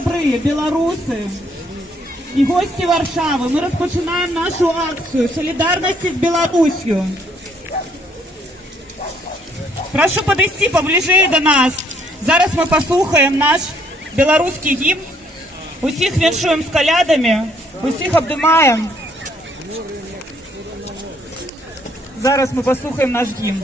добрі, білоруси і гості Варшави. Ми розпочинаємо нашу акцію солідарності з Білоруссю. Прошу підійти поближе до нас. Зараз ми послухаємо наш білоруський гімн. Усіх віншуємо з колядами, усіх обіймаємо. Зараз ми послухаємо наш гімн.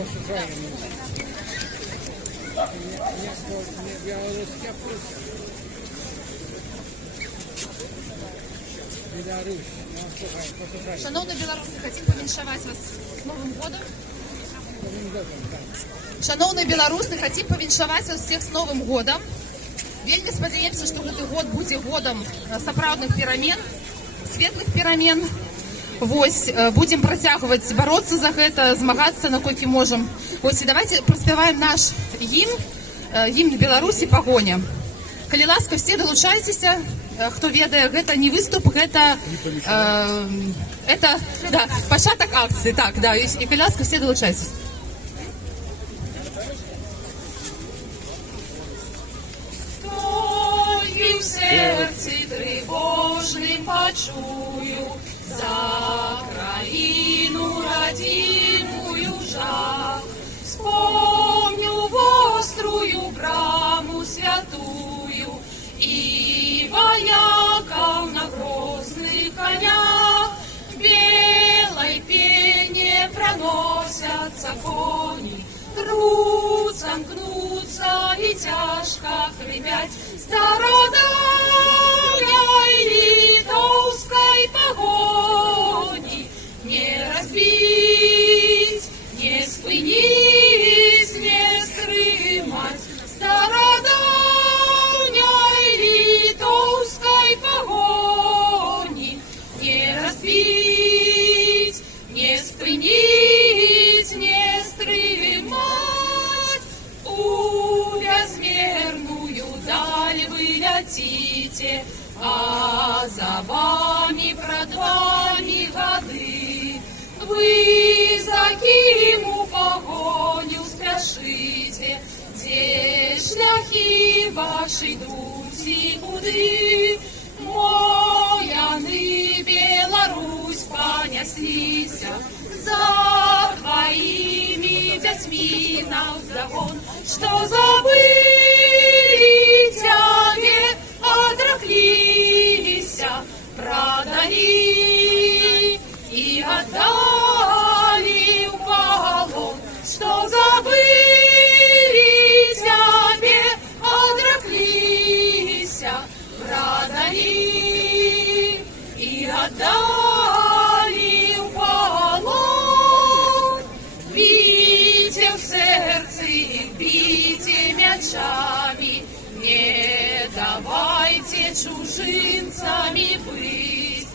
Шановні білоруси, хотим повіншувати вас з Новим годом. Шановні білоруси, хотим повіншувати вас всіх з Новим годом. Вельми сподіваємося, що цей год буде годом сапраўдных перамен, светлых перамен. Вось, будем працягваць бороться за гэта, змагацца наколькі можам. Вось, і давайте праспяваем наш гімн Беларусі «Пагоня». Калі ласка, все долучайтеся, хто ведае, гэта не выступ, гэта да, пачатак акцыі, так, да, і калі ласка, все долучайтеся. Толькі в серці трывожным пачую за краіну радзімую жах. Вспомню вострую браму святую і воякаў на грозных конях. Белой пене проносятся кони, трутся, гнутся и тяжко хрипять стародавней литовской погони. Не разбить, не спынить, не скрымать стародавней литовской погони. Не разбить, не спынить, не стрымать. У безмерную даль вы летите, а за вами пред вами годы. Вы за ким у погоню спешите, где шляхи ваши идут и куды? Мояны Беларусь понеслися за твоими детьми навздогон, что забыли тебе, отреклися, продали и отдали в полон, что забыли тебе, отреклися, продали и отдали в полон. Бейте в сердце, бейте мячами, не давайте чужинцами быть.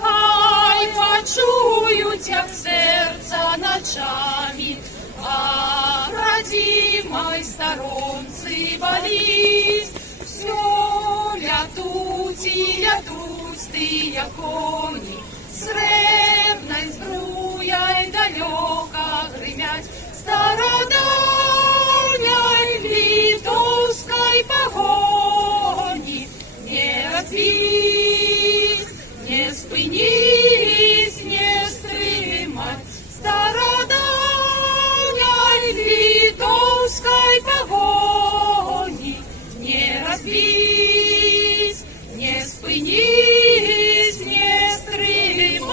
Хай почуют тях сердца ночами, а родимой сторонцы болить. Все лятуть и лятуть тыя кони, сребной збруяй далеко гремять стародавней литовской погони. Не разбить, не спынить, не стрымать стародавней литовской погони. Не разбить, не спынить, не стрымать.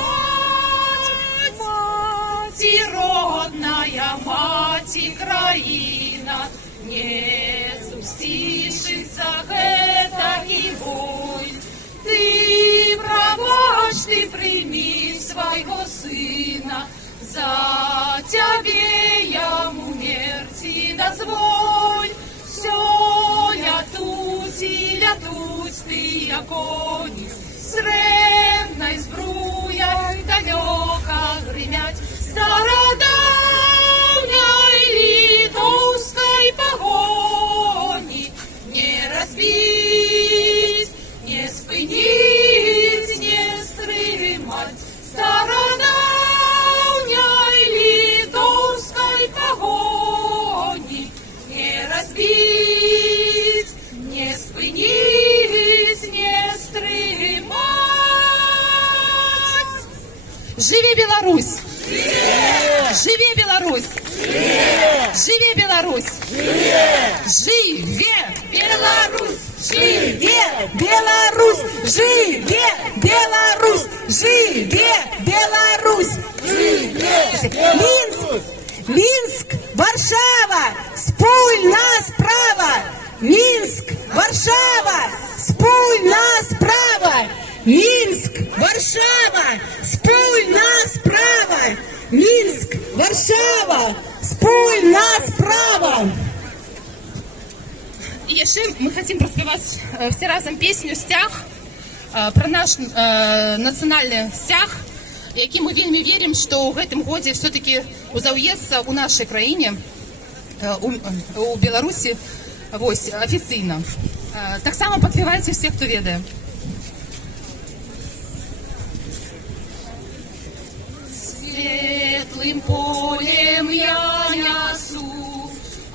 Мати родная, мати краина, не зустишься гэта и боль. Ты пробачь, ты прими своего сына, за тебе яму мерти дозволь. Все лятуть и лятуть тыя кони, сребной збруяй далеко гремять стародавней литовской погони. Не разбить, не спынить, не стрымать стародавней литовской погони. Не разбить, не спынить, Живи Беларусь! Живи Беларусь! Живи Беларусь! Живи Беларусь! Живе Беларусь! Живе Беларусь! Живе Беларусь! Минск! Минск! Варшава! Спульна справа! Минск! Варшава! Спульна справа! Минск! Варшава! Спульна справа! Минск! Варшава! Спульна справа! І яшчэ мы хотим праспяваць все разам песню «Сцяг» про наш нацыянальны сцяг, які мы вельмі верим, што ў гэтым годзе все-таки узаўецца ў нашай краіне, у Беларусі, вось, афіцыйна. Таксама падпявайце все, хто ведае. Светлым полем я нясу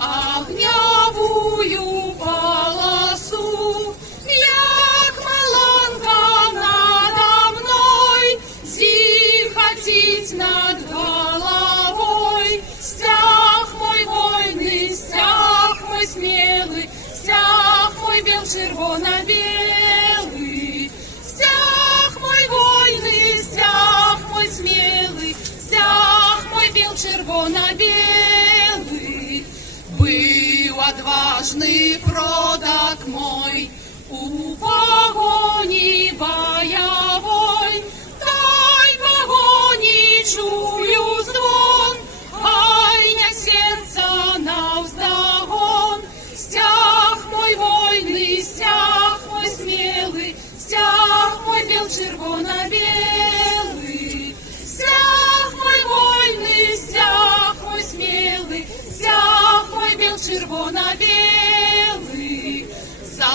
огнявую полосу, як маланка надо мной зихотить над головой. Стяг мой вольный, стяг мой смелый, стяг мой бел-червоно-белый. Стяг мой вольный, стяг мой смелый, стяг мой бел-червоно-белый. Был отважный продак мой у погони боевой, той погони чую звон, ай, несется навздогон. Стяг мой вольный, стяг мой смелый, стяг мой бел-червоно-белый. Стяг мой вольный, стяг мой смелый, стяг мой бел-червоно-белый. За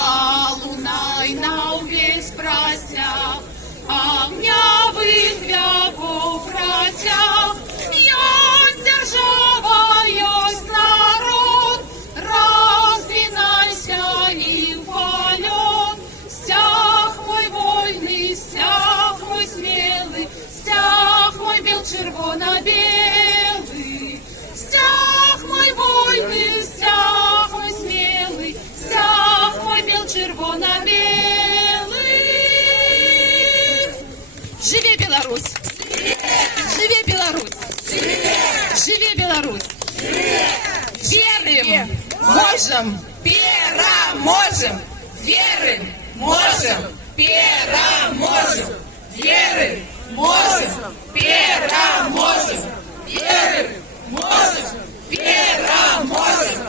лунай на увесь простяг, огнявых вяков протяг. Ёсть держава, ёсть народ, раздвинайся и в полет. Стяг мой вольный, стяг мой смелый, стяг мой бел-червоно-белый. Стяг мой вольный, стяг мой смелый, стяг мой бел-червоно-белый. Живи Беларусь! Живи Беларусь! Живи Беларусь! Верим, можем, переможем! Верим, можем, переможем! Верим, можем, переможем! Верим, можем, переможем!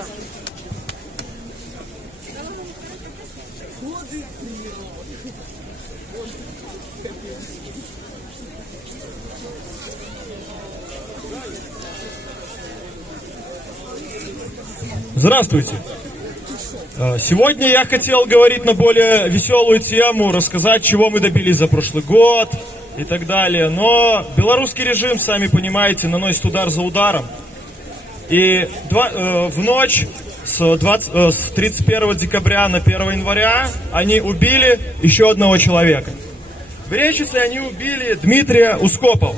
Здравствуйте. Сегодня я хотел говорить на более веселую тему, рассказать, чего мы добились за прошлый год и так далее. Но белорусский режим, сами понимаете, наносит удар за ударом. И в ночь с 31 декабря на 1 января они убили еще одного человека. В Речице они убили Дмитрия Ускопова.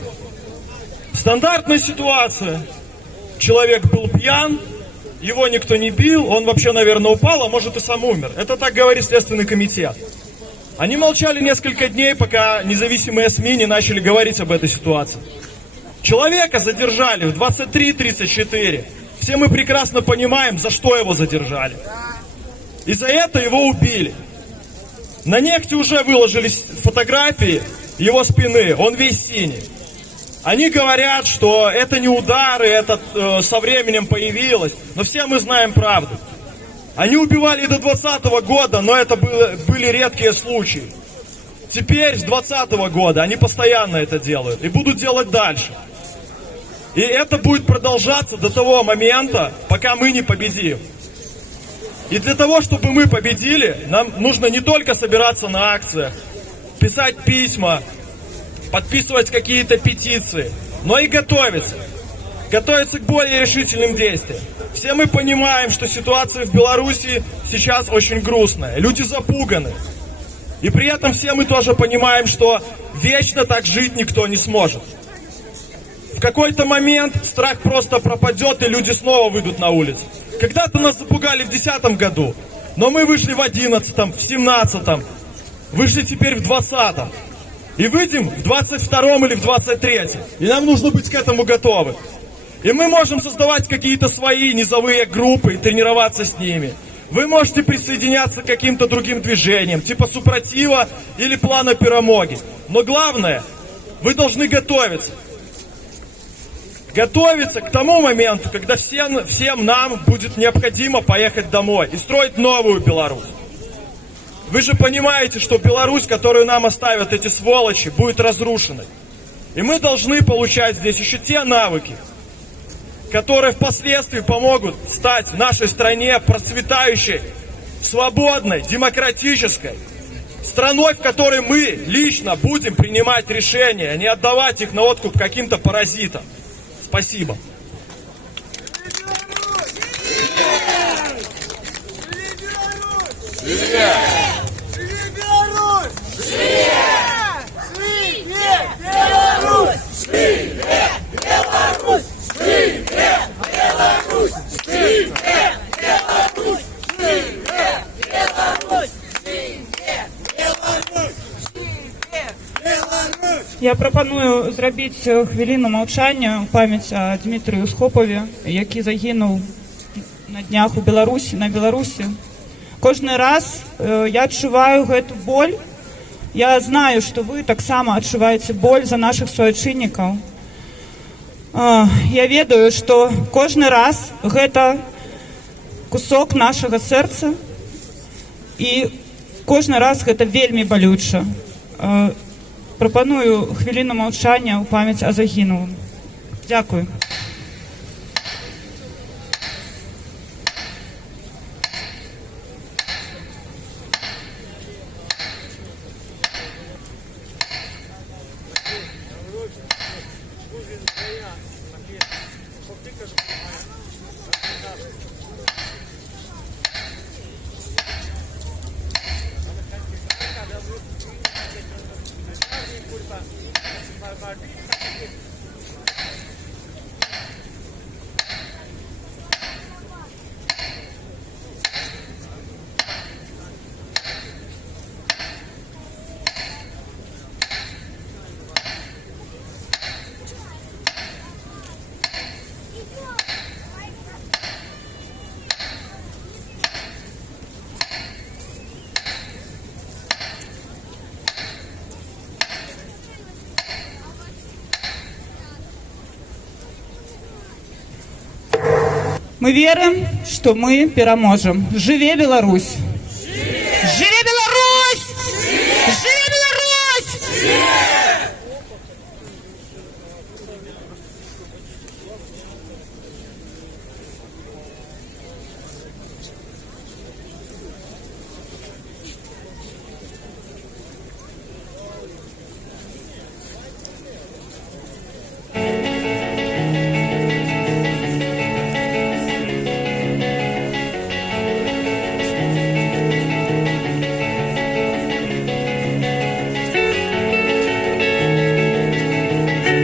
Стандартная ситуация. Человек был пьян, его никто не бил, он вообще, наверное, упал, а может и сам умер. Это так говорит Следственный комитет. Они молчали несколько дней, пока независимые СМИ не начали говорить об этой ситуации. Человека задержали в 23:34. Все мы прекрасно понимаем, за что его задержали. И за это его убили. На нефти уже выложились фотографии его спины, он весь синий. Они говорят, что это не удары, это со временем появилось. Но все мы знаем правду. Они убивали и до 2020 года, но это были редкие случаи. Теперь, с 2020 года, они постоянно это делают и будут делать дальше. И это будет продолжаться до того момента, пока мы не победим. И для того, чтобы мы победили, нам нужно не только собираться на акциях, писать письма, подписывать какие-то петиции, но и готовиться. Готовиться к более решительным действиям. Все мы понимаем, что ситуация в Беларуси сейчас очень грустная. Люди запуганы. И при этом все мы тоже понимаем, что вечно так жить никто не сможет. в какой-то момент страх просто пропадет, и люди снова выйдут на улицу. Когда-то нас запугали в 2010 году, но мы вышли в 2011, в 2017, вышли теперь в 2020. И выйдем в 22-м или в 23-м. И нам нужно быть к этому готовы. И мы можем создавать какие-то свои низовые группы и тренироваться с ними. Вы можете присоединяться к каким-то другим движениям, типа Супротива или плана Перемоги. Но главное, вы должны готовиться. Готовиться к тому моменту, когда всем нам будет необходимо поехать домой и строить новую Беларусь. Вы же понимаете, что Беларусь, которую нам оставят эти сволочи, будет разрушена. И мы должны получать здесь еще те навыки, которые впоследствии помогут стать нашей стране процветающей, свободной, демократической, страной, в которой мы лично будем принимать решения, а не отдавать их на откуп каким-то паразитам. Спасибо. Я прапаную зрабіць хвіліну маўчання ў памяць о Дмітрыю Схопаве, які загінуў на днях у Беларусі, на Беларусі. Кожны раз я адчуваю гэту боль. Я знаю, што вы таксама адчуваеце боль за нашых суайчыннікаў. Я ведаю, што кожны раз гэта кусок нашага сэрца, і кожны раз гэта вельмі балюча. Прапаную хвіліну маўчання ў памяць о загінулым. Дзякую. Мы верим, что мы пераможем. Живе Беларусь! Живе Беларусь! Живе Беларусь!